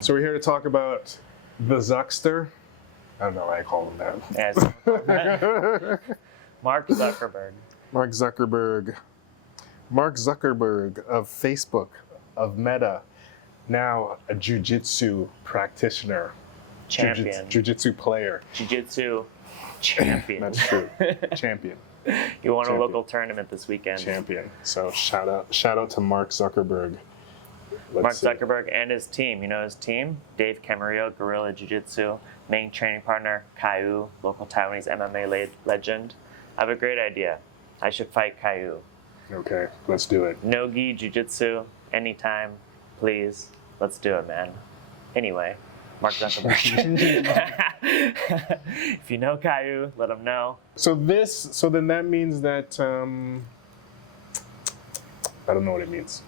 So we're here to talk about the Zuckster. I don't know why I call him that. Yes. Mark Zuckerberg. Mark Zuckerberg. Mark Zuckerberg of Facebook, of Meta, now a jiu-jitsu practitioner. Champion. Jiu-jitsu player. Jiu-jitsu champion. That's true. Champion. You won Champion. a local tournament this weekend. Champion. So shout out to Mark Zuckerberg. Mark Zuckerberg and his team. You know his team? Dave Camarillo, Guerrilla Jiu-Jitsu, main training partner, Khai Wu, local Taiwanese MMA legend. I have a great idea. I should fight Khai Wu. Okay, let's do it. No Gi Jiu Jtsu, anytime, please. Let's do it, man. Anyway, Mark Zuckerberg. If you know Khai Wu, let him know. So then that means that, I don't know what it means.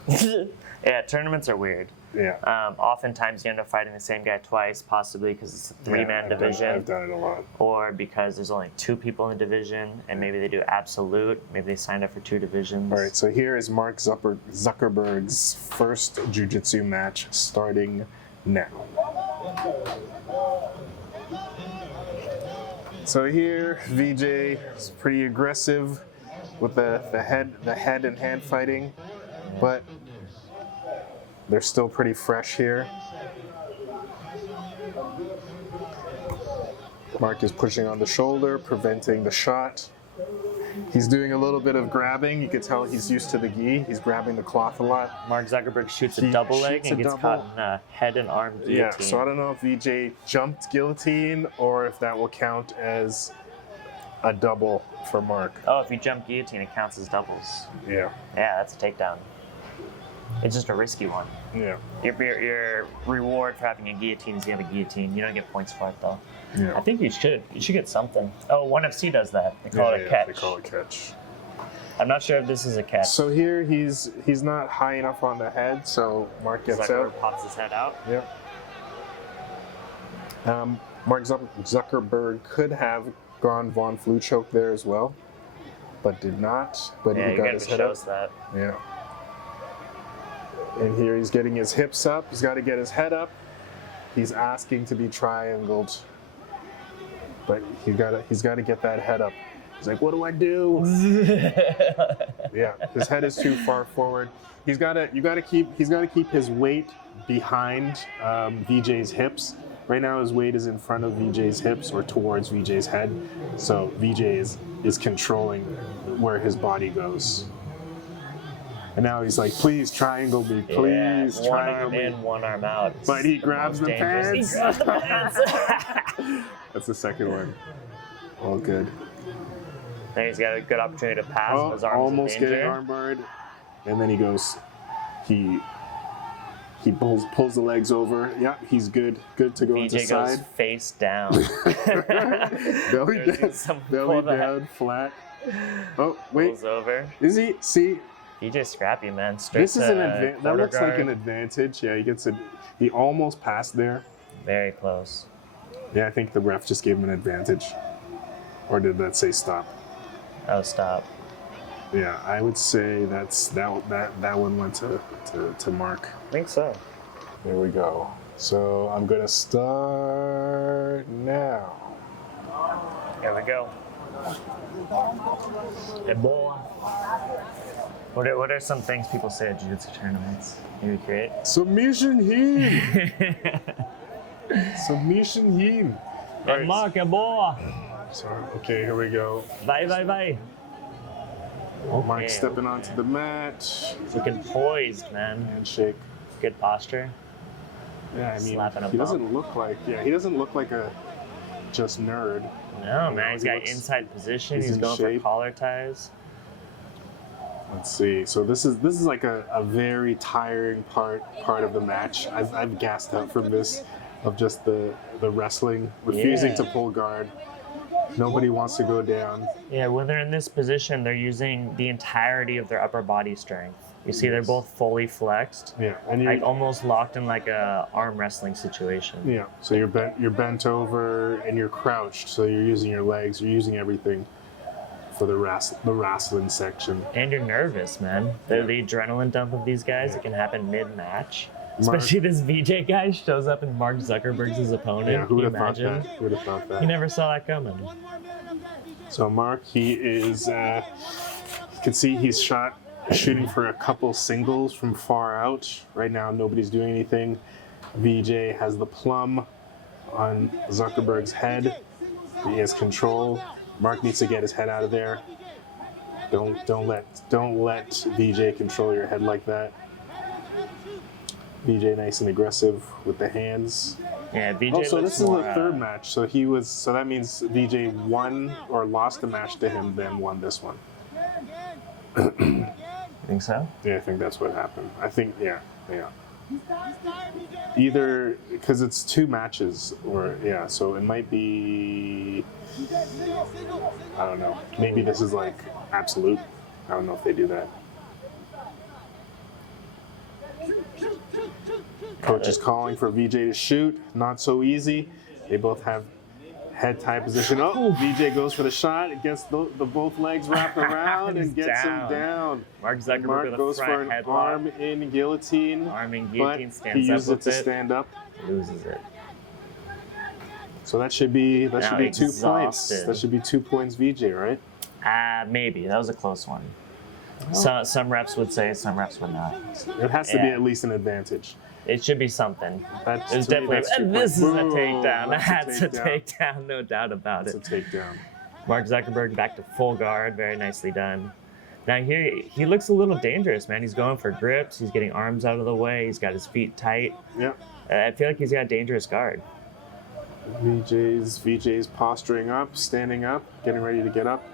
Yeah, tournaments are weird. Yeah. Oftentimes you end up fighting the same guy twice, possibly because it's a three-man division. I've done it a lot. Or because there's only two people in the division, and maybe they do absolute. Maybe they signed up for two divisions. All right, so here is Mark Zuckerberg's first jiu-jitsu match starting now. So here, Vijay is pretty aggressive with the head and hand fighting, but they're still pretty fresh here. Mark is pushing on the shoulder, preventing the shot. He's doing a little bit of grabbing. You can tell he's used to the gi. He's grabbing the cloth a lot. Mark Zuckerberg shoots a double leg and gets caught in a head and arm guillotine. Yeah, so I don't know if Vijay jumped guillotine or if that will count as a double for Mark. Oh, if you jump guillotine, it counts as doubles. Yeah. Yeah, that's a takedown. It's just a risky one. Yeah. Your reward for having a guillotine is you have a guillotine. You don't get points for it, though. Yeah. I think you should. You should get something. Oh, 1FC does that. They call it a catch. They call it catch. I'm not sure if this is a catch. So here he's not high enough on the head, so Mark gets Zuckerberg out. pops his head out. Yeah. Mark Zuckerberg could have gone Von Flu choke there as well, but did not. But yeah, he got his head up. That. Yeah. And here he's getting his hips up. He's got to get his head up. He's asking to be triangled, but he's got to get that head up. He's like, what do I do? Yeah, his head is too far forward. He's got to keep his weight behind Vijay's hips. Right now his weight is in front of Vijay's hips or towards Vijay's head. So Vijay is controlling where his body goes. And now he's like, please triangle me, please triangle me. One arm in, one arm out. But he grabs the pants. He grabs the pants. That's the second one. All good. Then he's got a good opportunity to pass. Oh, his arms almost in danger. getting armbarred. And then he goes, he pulls the legs over. Yeah, he's good to go into side. Vijay goes face down. belly down, flat. Oh, wait. Pulls over. Is he? See? Vijay's scrappy, man. Straight This is an advantage. That looks guard. like an advantage. Yeah, he almost passed there. Very close. Yeah, I think the ref just gave him an advantage. Or did that say stop? Oh, stop. Yeah, I would say that one went to Mark. I think so. There we go. So I'm gonna start now. Here we go. Hey, boy. What are some things people say at jiu-jitsu tournaments? You create? Submission him. Submission him. Hey, Mark, hey, boy. Sorry. Okay, here we go. Bye. Okay. Mark stepping onto the mat. Looking poised, man. Handshake. Good posture. Yeah, I mean, Slapping a he bump. doesn't look like a just nerd. No, man. He's got inside position. He's going for collar ties. Let's see. So this is like a very tiring part of the match. I've gassed out from this, of just the wrestling, refusing to pull guard. Nobody wants to go down. Yeah, when they're in this position, they're using the entirety of their upper body strength. You see, they're both fully flexed. Yeah, and like almost locked in like a arm wrestling situation. Yeah, so you're bent over and you're crouched. So you're using your legs. You're using everything for the wrestling section. And you're nervous, man. The adrenaline dump of these guys, it can happen mid-match. Especially this VJ guy shows up and Mark Zuckerberg's his opponent. Yeah, who would have thought imagine? that? Who would have thought that? You never saw that coming. So Mark, he is, you can see he's shooting for a couple singles from far out. Right now, nobody's doing anything. VJ has the plum on Zuckerberg's head. He has control. Mark needs to get his head out of there. Don't let VJ control your head like that. VJ nice and aggressive with the hands. Yeah, VJ. Oh, so this is more, the third match. So that means VJ won or lost a match to him, then won this one. Think so? Yeah, I think that's what happened. I think, yeah. Either because it's 2 matches, or yeah, so it might be. I don't know. Maybe this is like absolute. I don't know if they do that. Coach is calling for VJ to shoot. Not so easy. They both have head tie position. Oh, VJ goes for the shot. It gets the both legs wrapped around and gets him down. Mark Zuckerberg goes for an arm in guillotine. Arm in guillotine, but stands he uses up it with to it. stand up. Loses it. So that should be 2 points. Exhausted. That should be 2 points VJ, right? Maybe. That was a close one. Some reps would say, some reps would not. It has to be at least an advantage. It should be something. That's, There's to me, definitely. that's 2 This is points. a takedown. That's That's a takedown, no doubt about It's it. a takedown. Mark Zuckerberg back to full guard. Very nicely done. Now here, he looks a little dangerous, man. He's going for grips. He's getting arms out of the way. He's got his feet tight. Yeah. I feel like he's got a dangerous guard. VJ's posturing up, standing up, getting ready to get up.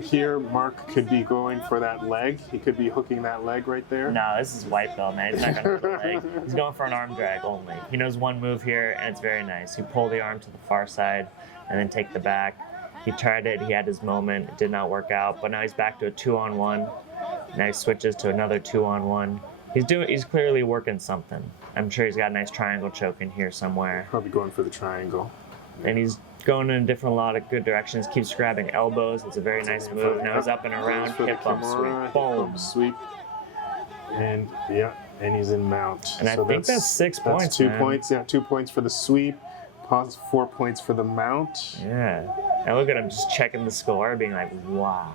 Here, Mark could be going for that leg. He could be hooking that leg right there. No, this is white belt, man. He's not going to hook the leg. He's going for an arm drag only. He knows one move here, and it's very nice. You pull the arm to the far side and then take the back. He tried it. He had his moment. It did not work out, but now he's back to a 2-on-1. Now he switches to another 2-on-1. He's clearly working something. I'm sure he's got a nice triangle choke in here somewhere. Probably going for the triangle. And he's going in a lot of good directions. Keeps grabbing elbows. It's a very nice move. Now he's up and around. Hip bump sweep. Boom. Sweep. And and he's in mount. And I think that's 6 points. That's 2 man. points. Yeah, 2 points for the sweep. 4 points for the mount. Yeah. And look at him just checking the score, being like, wow.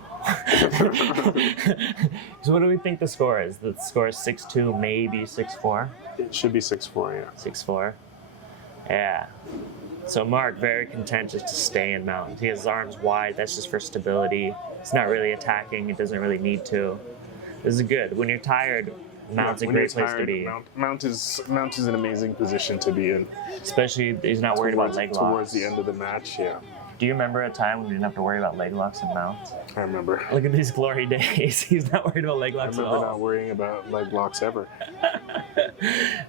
So what do we think the score is? The score is 6-2, maybe 6-4? It should be 6-4, yeah. 6-4. Yeah. So Mark, very content just to stay in mount. He has his arms wide. That's just for stability. He's not really attacking. It doesn't really need to. This is good. When you're tired, mount's a great place to be. Mount is an amazing position to be in. Especially he's not worried about leg locks. Towards the end of the match, yeah. Do you remember a time when you didn't have to worry about leg locks and mounts? I remember. Look at these glory days. He's not worried about leg locks at all. I remember not worrying about leg locks ever.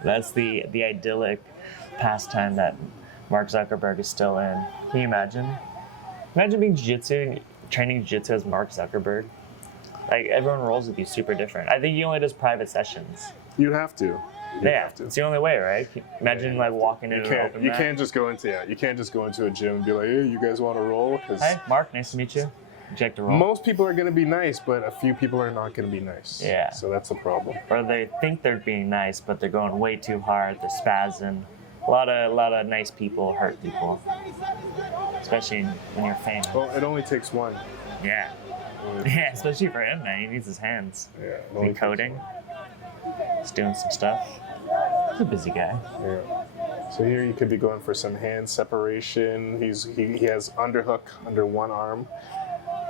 That's the idyllic pastime that Mark Zuckerberg is still in. Can you imagine? Imagine being training jiu-jitsu as Mark Zuckerberg. Like, everyone rolls with you super different. I think he only does private sessions. You have to. It's the only way, right? Imagine like walking in an open You mat. can't just go into a gym and be like, hey, you guys want to roll? Hi, Mark, nice to meet you. Would you like to roll? Most people are going to be nice, but a few people are not going to be nice. Yeah. So that's a problem. Or they think they're being nice, but they're going way too hard. They're spazzing. A lot of nice people hurt people, especially when you're famous. Well, it only takes one. Yeah. Yeah, especially for him, man. He needs his hands. Yeah. He's coding. He's doing some stuff. He's a busy guy. Yeah. So here you could be going for some hand separation. He has underhook under one arm,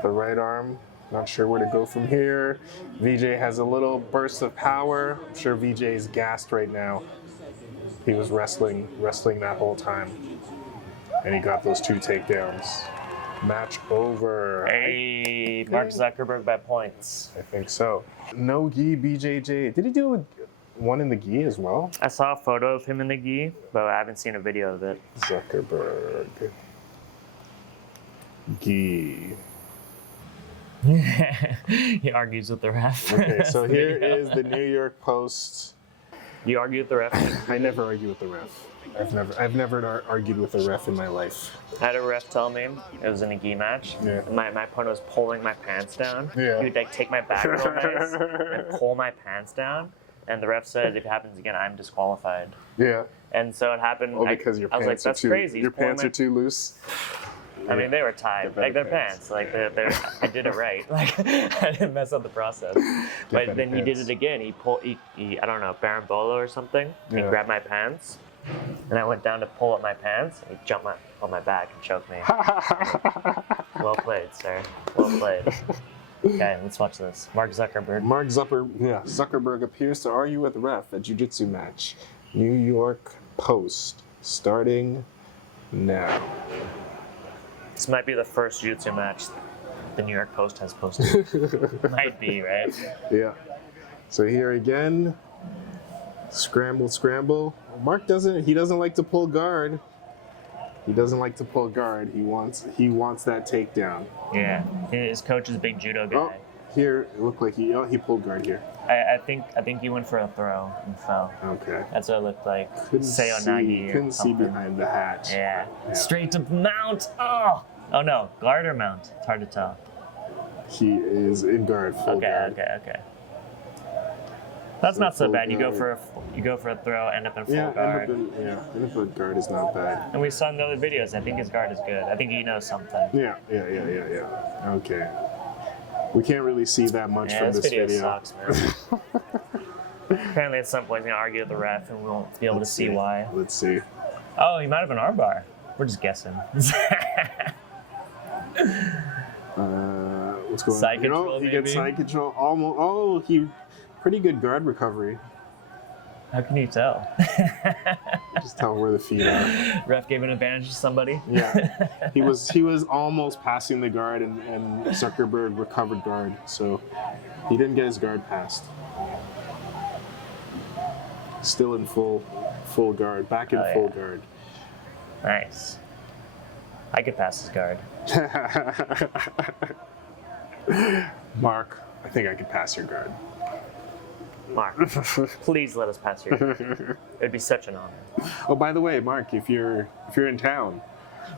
the right arm. Not sure where to go from here. VJ has a little burst of power. I'm sure VJ is gassed right now. He was wrestling that whole time, and he got those 2 takedowns. Match over. Hey, Mark Zuckerberg by points. I think so. No Gi BJJ. Did he do one in the gi as well? I saw a photo of him in the gi, but I haven't seen a video of it. Zuckerberg. Gi. He argues with the ref. Okay, so here is the New York Post. You argue with the ref? I never argue with the ref. I've never argued with a ref in my life. I had a ref tell me it was in a gi match. Yeah. My opponent was pulling my pants down. Yeah. He would like take my back real nice and pull my pants down. and the ref said if it happens again, I'm disqualified. Yeah. And so it happened. Oh, because your I was like, pants that's are too crazy. your pants are too loose. I mean, they were tied, like their pants. Like I did it right. Like I didn't mess up the process. But then he did it again. He I don't know, Barambolo or something. He grabbed my pants, and I went down to pull up my pants, and he jumped on my back and choked me. Well played, sir. Well played. Okay, let's watch this. Mark Zuckerberg. Zuckerberg appears to argue with ref at jiu-jitsu match. New York Post, starting now. This might be the first jiu-jitsu match the New York Post has posted. Might be, right? Yeah. So here again, scramble. Mark doesn't like to pull guard. He doesn't like to pull guard. He wants that takedown. Yeah. His coach is a big judo guy. Oh, here it looked like he pulled guard here. I think he went for a throw and fell. Okay. That's what it looked like. Couldn't Seonagi see behind the hat. Yeah. Straight to mount. Oh no, guard or mount? It's hard to tell. He is in guard, full guard. Okay. That's not so bad. You go for a throw, end up in full guard. End up in guard is not bad. And we saw in the other videos. I think his guard is good. I think he knows something. Yeah. Okay. We can't really see that much from this video. Sucks, man. Apparently, at some point, he's gonna argue with the ref, and we won't be able to see why. Let's see. Oh, he might have an armbar. We're just guessing. What's going Side on? control, He maybe? gets side control. Almost. Oh, pretty good guard recovery. How can you tell? Just tell where the feet are. Ref gave an advantage to somebody. Yeah, he was almost passing the guard, and Zuckerberg recovered guard, so he didn't get his guard passed. Still in full guard, back in full guard. Nice. I could pass his guard. Mark, I think I could pass your guard. Mark, please let us pass your guard. It'd be such an honor. Oh, by the way, Mark, if you're in town,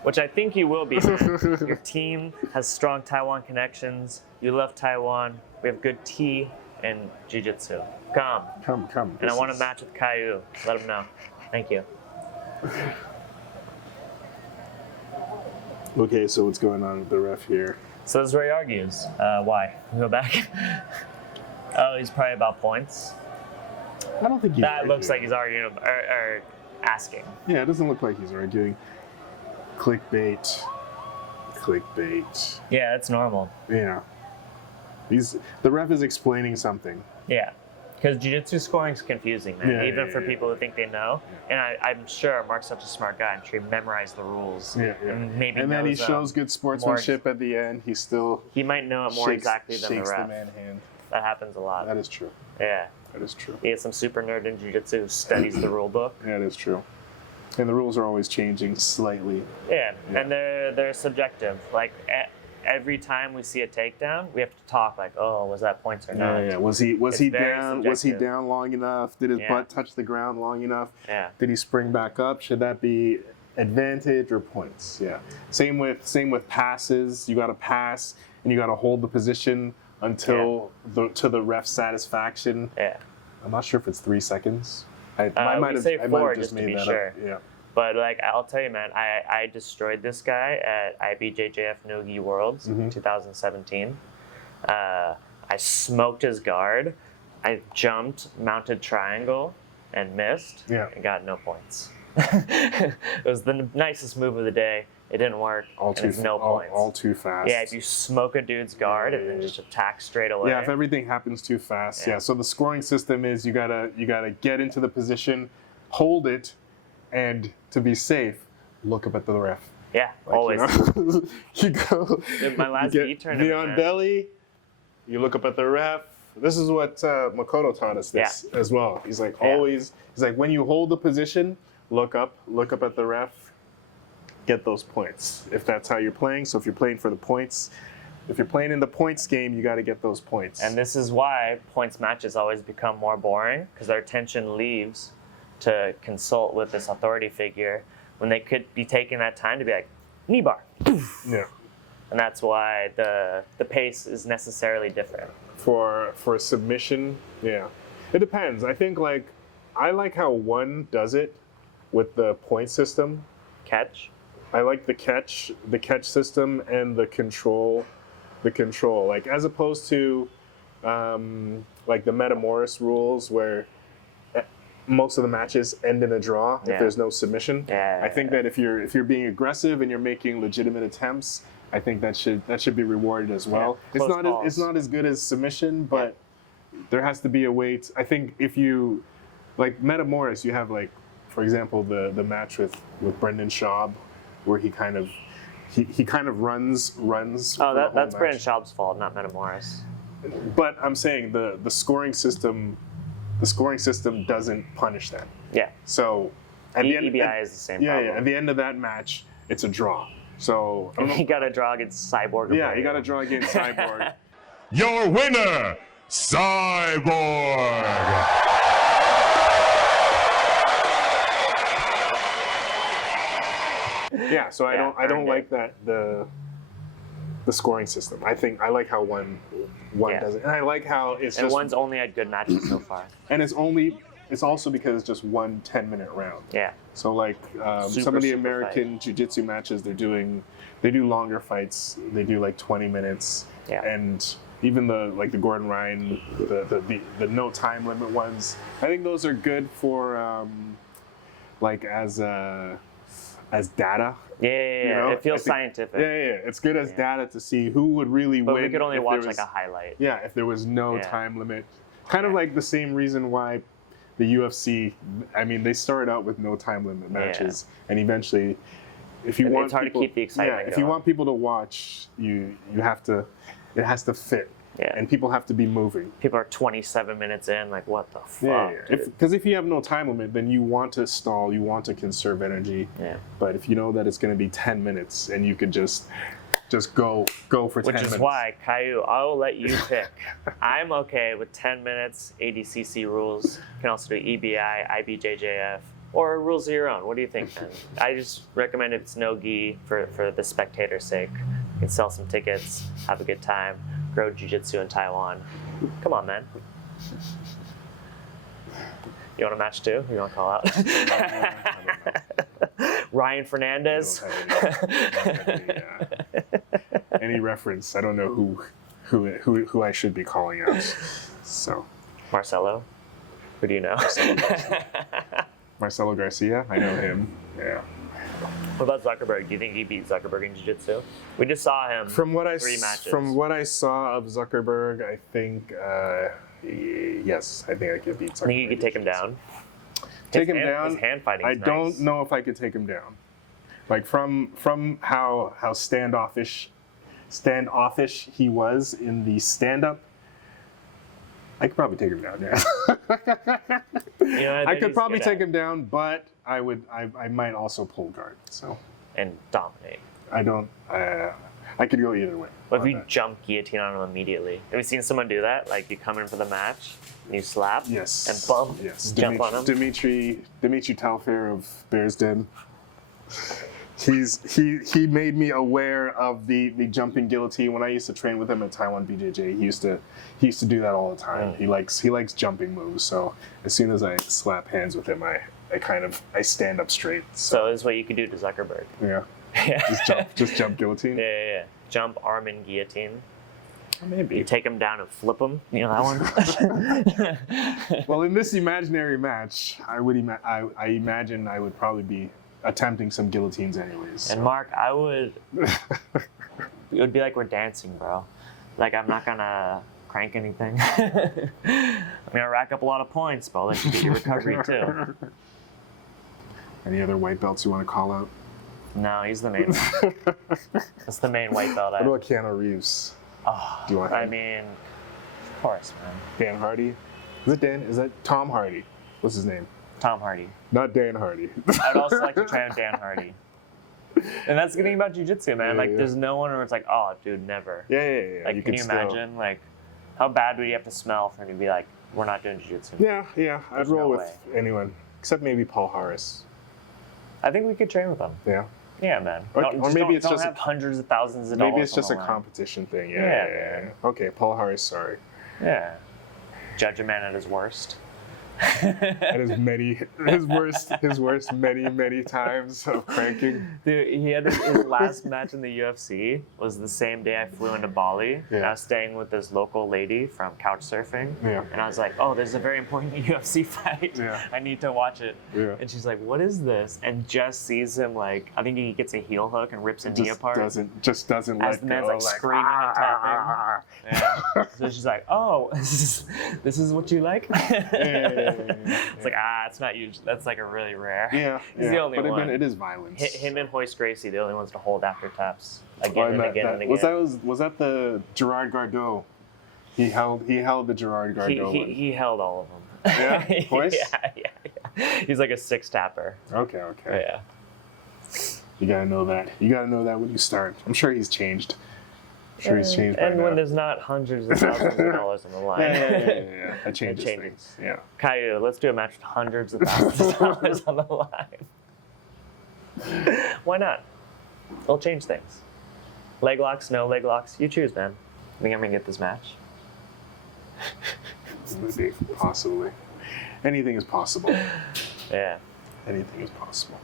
which I think you will be. Your team has strong Taiwan connections. You love Taiwan. We have good tea and jiu-jitsu. Come. And I want to match with Khai Wu. Let him know. Thank you. Okay, so what's going on with the ref here? So this is where he argues. Why? Go back. Oh, he's probably about points. I don't think he's That looks like he's arguing or asking. Yeah, it doesn't look like he's arguing. Clickbait. Yeah, that's normal. Yeah. The ref is explaining something. Yeah. Because jiu-jitsu scoring is confusing, man. Even for people who think they know. And I'm sure Mark's such a smart guy. I'm sure he memorized the rules. Yeah. And then he shows good sportsmanship at the end. He might know it more exactly than the ref. Shakes the man hand. That happens a lot. That is true. Yeah. That is true. He has some super nerd in jiu-jitsu who studies the rule book. Yeah, that is true. And the rules are always changing slightly. Yeah. And they're subjective. Like every time we see a takedown, we have to talk like, oh, was that points or not? Yeah. Was he down? Subjective. Was he down long enough? Did his butt touch the ground long enough? Yeah. Did he spring back up? Should that be advantage or points? Yeah. Same with passes. You got to pass and you got to hold the position until to the ref's satisfaction. Yeah. I'm not sure if it's 3 seconds. I we might say have 4 just just to be made that sure. up. Yeah. But like I'll tell you, man, I destroyed this guy at IBJJF No Gi Worlds in 2017. I smoked his guard. I jumped, mounted triangle, and missed. Yeah. And got no points. It was the nicest move of the day. It didn't work. No points. All too fast. Yeah, if you smoke a dude's guard and then just attack straight away. Yeah, if everything happens too fast. Yeah. So the scoring system is you gotta get into the position, hold it, and to be safe, look up at the ref. Yeah, always. You go. In my last you BJJ tournament, knee on belly. You look up at the ref. This is what Makoto taught us as well. He's like always. He's like when you hold the position, look up at the ref. Get those points if that's how you're playing. So if you're playing for the points, if you're playing in the points game, you got to get those points. And this is why points matches always become more boring because their attention leaves to consult with this authority figure when they could be taking that time to be like knee bar. Yeah. And that's why the pace is necessarily different. For submission, yeah. It depends. I think I like how one does it with the point system. Catch. I like the catch system and the control. Like as opposed to like the Metamoris rules where most of the matches end in a draw if there's no submission. I think that if you're being aggressive and you're making legitimate attempts, I think that should be rewarded as well. It's not as good as submission, but there has to be a way to, I think if you like Metamoris, you have like, for example, the match with Brendan Schaub, where he kind of runs. Oh, that's Brendan Schaub's fault, not Metamoris. But I'm saying the scoring system doesn't punish that. Yeah. So at the end, EBI is the same problem. Yeah. At the end of that match, it's a draw. So you got to draw against Cyborg. Yeah, you got to draw against Cyborg. Your winner, Cyborg. Yeah, so I don't like that the scoring system. I like how one does it, and I like how it's just one's only had good matches so far. And it's also because it's just 1 10-minute round. Yeah. So like some of the American jiu-jitsu matches, they do longer fights. They do like 20 minutes. Yeah. And even the Gordon Ryan, the no time limit ones, I think those are good for like as data. Yeah. You know? It feels scientific. Yeah. It's good as data to see who would really win. But we could only watch like a highlight. Yeah, if there was no time limit. Kind of like the same reason why the UFC, I mean, they started out with no time limit matches, and eventually, if you want it's hard people, to keep the excitement if going. you want people to watch, you have to, it has to fit. Yeah. And people have to be moving. People are 27 minutes in, like, what the fuck? Because if you have no time limit, then you want to stall, you want to conserve energy. Yeah. But if you know that it's going to be 10 minutes and you could just go for 10 minutes. Which is why, Khai Wu, I will let you pick. I'm okay with 10 minutes, ADCC rules. You can also do EBI, IBJJF, or rules of your own. What do you think, then? I just recommend if it's no gi for the spectator's sake. You can sell some tickets, have a good time, grow jiu-jitsu in Taiwan. Come on, man. You want a match too? You want to call out? Ryan Fernandez. Any reference? I don't know who I should be calling out. So Marcelo. Who do you know? Marcelo Garcia. I know him. Yeah. What about Zuckerberg? Do you think he beat Zuckerberg in Jiu-Jitsu? We just saw him 3 matches. From what I saw of Zuckerberg, I think yes, I think I could beat Zuckerberg. I think you could take him down. Take him down. His hand fighting. I don't know if I could take him down. Like from how standoffish he was in the stand-up, I could probably take him down. Yeah. I could probably take him down, but I might also pull guard. So. And dominate. I could go either way. What if you jump guillotine on him immediately? Have you seen someone do that? Like you come in for the match, and you slap, yes, and bump, jump on him. Dimitri Telfair of Bears Den. He made me aware of the jumping guillotine when I used to train with him at Taiwan BJJ. He used to do that all the time. He likes jumping moves. So as soon as I slap hands with him, I stand up straight. So this is what you could do to Zuckerberg. Yeah. Just jump guillotine. Yeah. Jump arm and guillotine. Maybe. You take him down and flip him. You know that one. Well, in this imaginary match, I imagine I would probably be attempting some guillotines anyways. And Mark, it would be like we're dancing, bro. Like I'm not gonna crank anything. I'm gonna rack up a lot of points, but I'll let you get your recovery too. Any other white belts you want to call out? No, he's the main one. That's the main white belt. What about Keanu Reeves? Oh, do you want him? I mean, of course, man. Dan Hardy? Is that Tom Hardy? What's his name? Tom Hardy. Not Dan Hardy. I'd also like to try out Dan Hardy. And that's the thing about jiu-jitsu, man. There's no one where it's like, oh, dude, never. Yeah. Like, can you imagine, like, how bad would you have to smell for him to be like, we're not doing jiu-jitsu? Yeah. I'd roll with anyone, except maybe Palhares. I think we could train with him. Yeah. Yeah, man. Or maybe it's don't just have hundreds of thousands of dollars. Maybe it's just a line. competition thing. Yeah. Okay, Palhares, sorry. Yeah. Judge a man at his worst. at his worst many times of cranking. Dude, he had his last match in the UFC was the same day I flew into Bali. Yeah. And I was staying with this local lady from couch surfing. Yeah. And I was like, oh, there's a very important UFC fight. Yeah. I need to watch it. Yeah. And she's like, what is this? And just sees him like, I think he gets a heel hook and rips a knee apart. Just doesn't As let the man's go. like screaming and tapping. Yeah. So she's like, oh, this is what you like? It's like, it's not usual. That's like a really rare. Yeah. He's the only one. But it is violence. Him and Royce Gracie, the only ones to hold after taps again and again. Was that the Gerard Gardot? He held the Gerard Gardot one. He held all of them. Yeah? Royce? Yeah. He's like a 6-tapper. Okay. Yeah. You gotta know that. You gotta know that when you start. I'm sure he's changed. And by when now. the's not hundreds of thousands of dollars on the line. Yeah. That changes things. Yeah. Khai Wu, let's do a match with hundreds of thousands of dollars on the line. Why not? It'll change things. Leg locks, no leg locks. You choose, man. Think I'm gonna get this match? Maybe, possibly. Anything is possible. Yeah. Anything is possible.